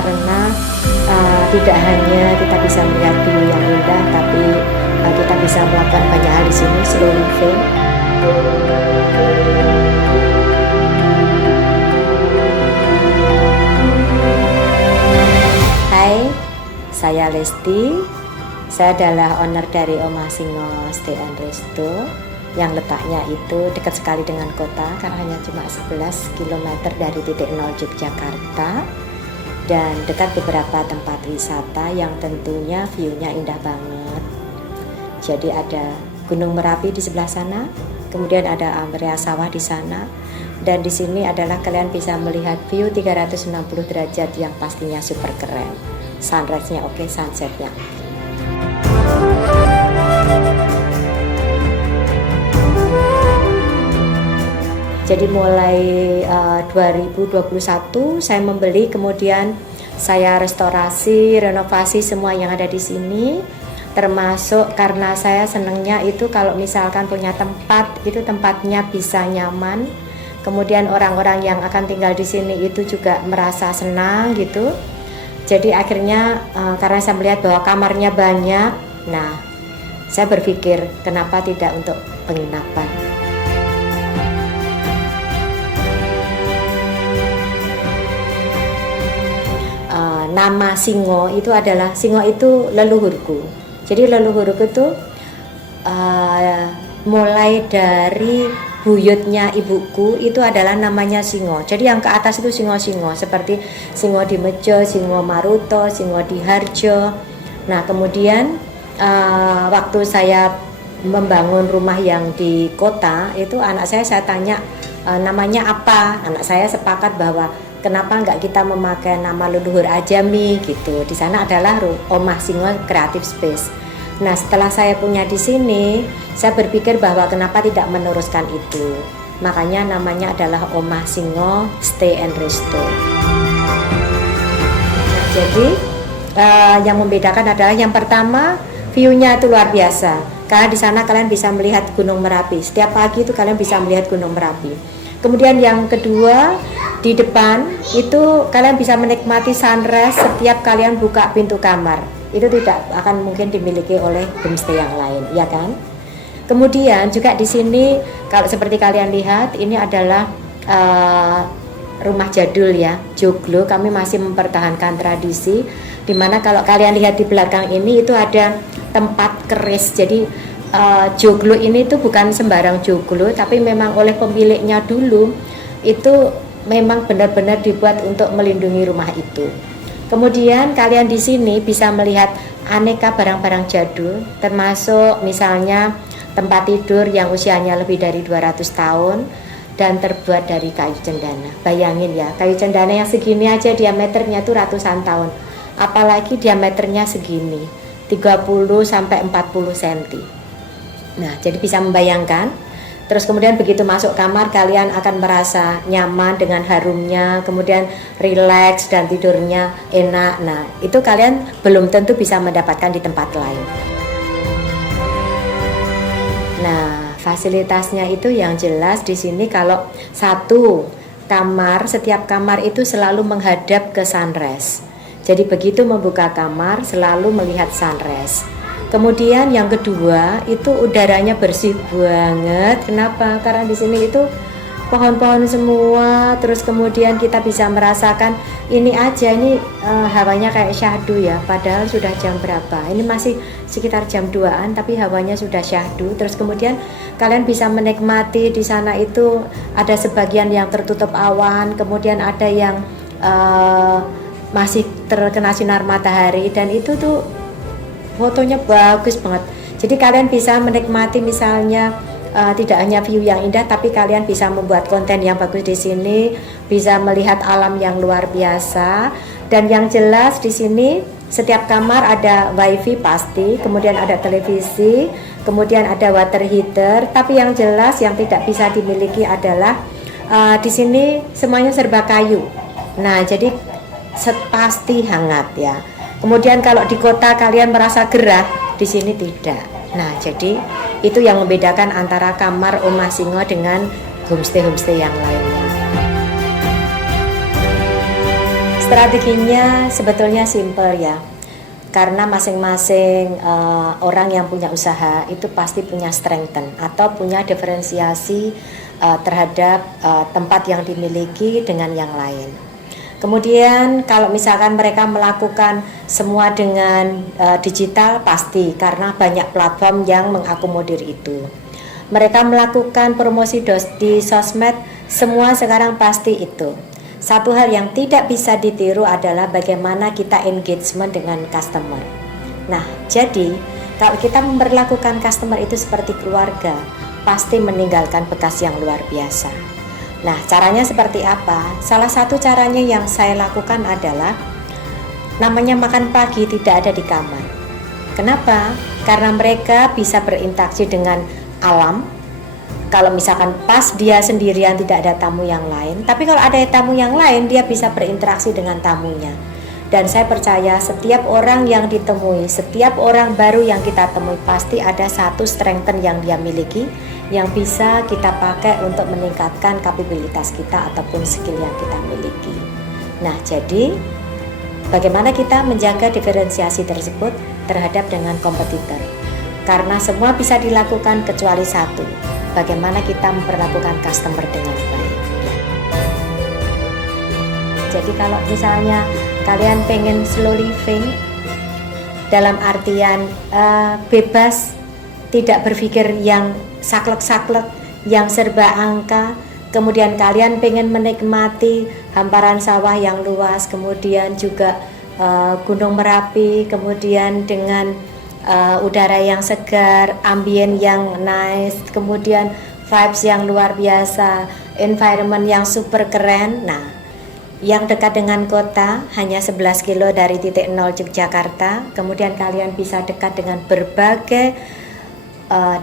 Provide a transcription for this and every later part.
karena tidak hanya kita bisa melihat view yang indah, tapi kita bisa melakukan banyak hal di sini, slow living. Hai, saya Lesti. Saya adalah owner dari Omah Singo Stay and Resto yang letaknya itu dekat sekali dengan kota karena hanya cuma 11 km dari titik nol Yogyakarta, dan dekat beberapa tempat wisata yang tentunya view-nya indah banget. Jadi ada Gunung Merapi di sebelah sana, kemudian ada area sawah di sana, dan di sini adalah kalian bisa melihat view 360 derajat yang pastinya super keren. Sunrise-nya oke, sunset-nya oke. Jadi mulai 2021 saya membeli, kemudian saya restorasi, renovasi semua yang ada di sini. Termasuk karena saya senangnya itu kalau misalkan punya tempat, itu tempatnya bisa nyaman. Kemudian orang-orang yang akan tinggal di sini itu juga merasa senang gitu. Jadi akhirnya karena saya melihat bahwa kamarnya banyak, nah saya berpikir kenapa tidak untuk penginapan. Nama Singo itu adalah, Singo itu leluhurku. Jadi leluhurku itu mulai dari buyutnya ibuku itu adalah namanya Singo. Jadi yang ke atas itu Singo-Singo, seperti Singo di Mejo, Singo Maruto, Singo di Harjo. Nah kemudian waktu saya membangun rumah yang di kota itu, anak saya tanya namanya apa. Anak saya sepakat bahwa kenapa nggak kita memakai nama leluhur aja Mi gitu. Di sana adalah Omah Singo Creative Space. Nah setelah saya punya di sini, saya berpikir bahwa kenapa tidak meneruskan itu. Makanya namanya adalah Omah Singo Stay and Resto. Nah, jadi yang membedakan adalah yang pertama, view-nya itu luar biasa. Karena di sana kalian bisa melihat Gunung Merapi. Setiap pagi itu kalian bisa melihat Gunung Merapi. Kemudian yang kedua, di depan itu kalian bisa menikmati sunrise setiap kalian buka pintu kamar. Itu tidak akan mungkin dimiliki oleh homestay yang lain, ya kan? Kemudian juga di sini kalau seperti kalian lihat, ini adalah rumah jadul ya, joglo. Kami masih mempertahankan tradisi, dimana kalau kalian lihat di belakang ini itu ada tempat keris. Jadi joglo ini tuh bukan sembarang joglo, tapi memang oleh pemiliknya dulu itu memang benar-benar dibuat untuk melindungi rumah itu. Kemudian kalian di sini bisa melihat aneka barang-barang jadul, termasuk misalnya tempat tidur yang usianya lebih dari 200 tahun dan terbuat dari kayu cendana. Bayangin ya, kayu cendana yang segini aja diameternya tuh ratusan tahun. Apalagi diameternya segini, 30 sampai 40 cm. Nah, jadi bisa membayangkan. Terus kemudian begitu masuk kamar, kalian akan merasa nyaman dengan harumnya, kemudian rileks dan tidurnya enak. Nah, itu kalian belum tentu bisa mendapatkan di tempat lain. Nah, fasilitasnya itu yang jelas di sini kalau satu kamar, setiap kamar itu selalu menghadap ke sunrise. Jadi begitu membuka kamar selalu melihat sunrise. Kemudian yang kedua itu udaranya bersih banget. Kenapa? Karena di sini itu pohon-pohon semua. Terus kemudian kita bisa merasakan ini aja, ini hawanya kayak syahdu ya. Padahal sudah jam berapa? Ini masih sekitar jam 2-an, tapi hawanya sudah syahdu. Terus kemudian kalian bisa menikmati di sana itu ada sebagian yang tertutup awan, kemudian ada yang masih terkena sinar matahari, dan itu tuh fotonya bagus banget. Jadi kalian bisa menikmati misalnya tidak hanya view yang indah, tapi kalian bisa membuat konten yang bagus di sini, bisa melihat alam yang luar biasa. Dan yang jelas di sini setiap kamar ada wifi pasti, kemudian ada televisi, kemudian ada water heater. Tapi yang jelas yang tidak bisa dimiliki adalah di sini semuanya serba kayu. Nah, jadi pasti hangat ya. Kemudian kalau di kota kalian merasa gerah, di sini tidak. Nah, jadi itu yang membedakan antara kamar Omah Singo dengan homestay-homestay yang lainnya. Strateginya sebetulnya simple ya, karena masing-masing orang yang punya usaha itu pasti punya strengthen atau punya diferensiasi terhadap tempat yang dimiliki dengan yang lain. Kemudian kalau misalkan mereka melakukan semua dengan digital, pasti karena banyak platform yang mengakomodir itu. Mereka melakukan promosi di sosmed, semua sekarang pasti itu. Satu hal yang tidak bisa ditiru adalah bagaimana kita engagement dengan customer. Nah, jadi kalau kita memperlakukan customer itu seperti keluarga, pasti meninggalkan bekas yang luar biasa. Nah, caranya seperti apa? Salah satu caranya yang saya lakukan adalah namanya makan pagi tidak ada di kamar. Kenapa? Karena mereka bisa berinteraksi dengan alam. Kalau misalkan pas dia sendirian tidak ada tamu yang lain, tapi kalau ada tamu yang lain dia bisa berinteraksi dengan tamunya. Dan saya percaya setiap orang yang ditemui, setiap orang baru yang kita temui pasti ada satu strengthen yang dia miliki yang bisa kita pakai untuk meningkatkan kapabilitas kita ataupun skill yang kita miliki. Nah, jadi bagaimana kita menjaga diferensiasi tersebut terhadap dengan kompetitor? Karena semua bisa dilakukan kecuali satu, bagaimana kita memperlakukan customer dengan baik. Jadi kalau misalnya kalian pengen slow living dalam artian bebas, tidak berpikir yang saklek-saklek, yang serba angka, kemudian kalian pengen menikmati hamparan sawah yang luas, kemudian juga Gunung Merapi, kemudian dengan udara yang segar, ambien yang nice, kemudian vibes yang luar biasa, environment yang super keren. Nah, yang dekat dengan kota hanya 11 kilo dari titik nol Yogyakarta. Kemudian kalian bisa dekat dengan berbagai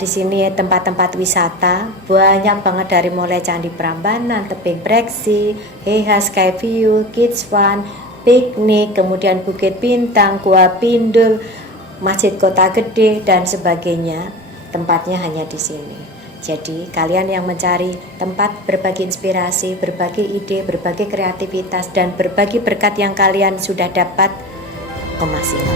di sini tempat-tempat wisata, banyak banget dari mulai Candi Prambanan, Tebing Breksi, Heha Skyview, Kids Fun, piknik, kemudian Bukit Bintang, Gua Pindul, Masjid Kota Gede dan sebagainya. Tempatnya hanya di sini. Jadi kalian yang mencari tempat berbagi inspirasi, berbagi ide, berbagi kreativitas dan berbagi berkat yang kalian sudah dapat, kemas ini.